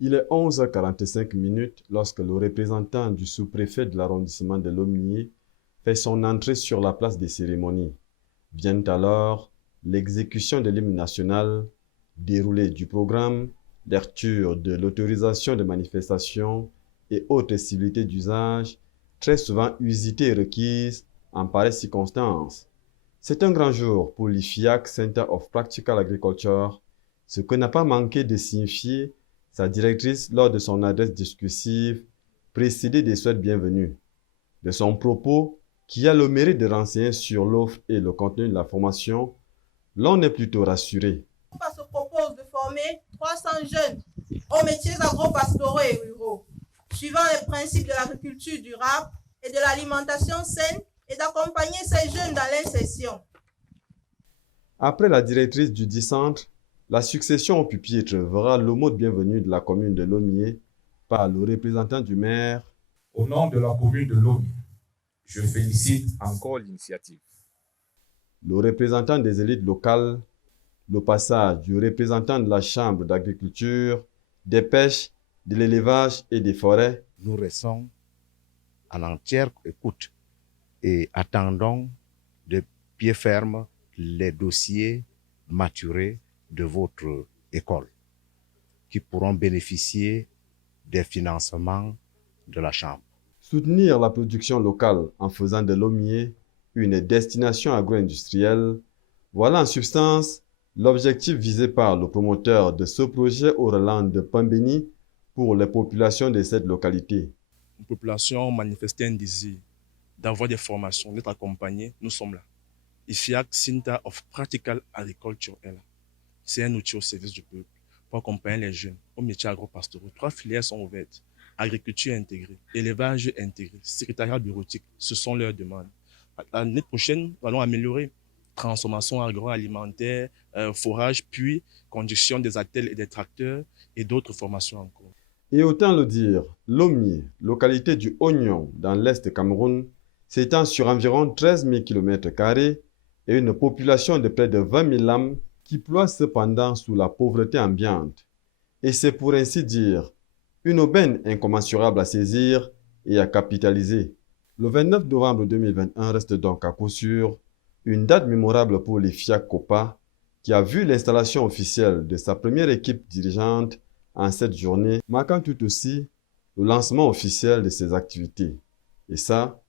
Il est 11h45 lorsque le représentant du sous-préfet de l'arrondissement de Lomnié fait son entrée sur la place des cérémonies. Vient alors l'exécution de l'hymne national, déroulé du programme, lecture de l'autorisation de manifestation et autres civilités d'usage, très souvent usitées et requises en pareilles circonstances. C'est un grand jour pour l'IFIAC Center of Practical Agriculture, ce que n'a pas manqué de signifier sa directrice lors de son adresse discursive, précédée des souhaits bienvenus. De son propos, qui a le mérite de renseigner sur l'offre et le contenu de la formation, l'on est plutôt rassuré. Se propose de former 300 jeunes aux métiers agro-pastoraux et ruraux, suivant les principes de l'agriculture durable et de l'alimentation saine, et d'accompagner ces jeunes dans l'insertion. Après la directrice du dit centre, la succession au pupitre verra le mot de bienvenue de la commune de Lomnié par le représentant du maire. Au nom de la commune de Lomnié, je félicite encore l'initiative. Le représentant des élites locales, le passage du représentant de la Chambre d'agriculture, des pêches, de l'élevage et des forêts. Nous restons en entière écoute et attendons de pied ferme les dossiers maturés de votre école qui pourront bénéficier des financements de la Chambre. Soutenir la production locale en faisant de Lomnié une destination agro-industrielle, voilà en substance l'objectif visé par le promoteur de ce projet au relent de Pambéni pour les populations de cette localité. Une population manifestait un désir d'avoir des formations, d'être accompagnés, nous sommes là. IFIAC Center of Practical Agriculture est là. C'est un outil au service du peuple pour accompagner les jeunes aux métiers agro-pastoraux. 3 filières sont ouvertes. Agriculture intégrée, élevage intégré, secrétariat bureautique, ce sont leurs demandes. L'année prochaine, nous allons améliorer transformation agroalimentaire, forage, puis conduction des attelles et des tracteurs et d'autres formations encore. Et autant le dire, Lomnié, localité du Oignon dans l'est Cameroun, s'étend sur environ 13 000 km² et une population de près de 20 000 âmes qui ploie cependant sous la pauvreté ambiante. Et c'est pour ainsi dire une aubaine incommensurable à saisir et à capitaliser. Le 29 novembre 2021 reste donc à coup sûr une date mémorable pour l'IFIAC COPA qui a vu l'installation officielle de sa première équipe dirigeante en cette journée, marquant tout aussi le lancement officiel de ses activités. Et ça,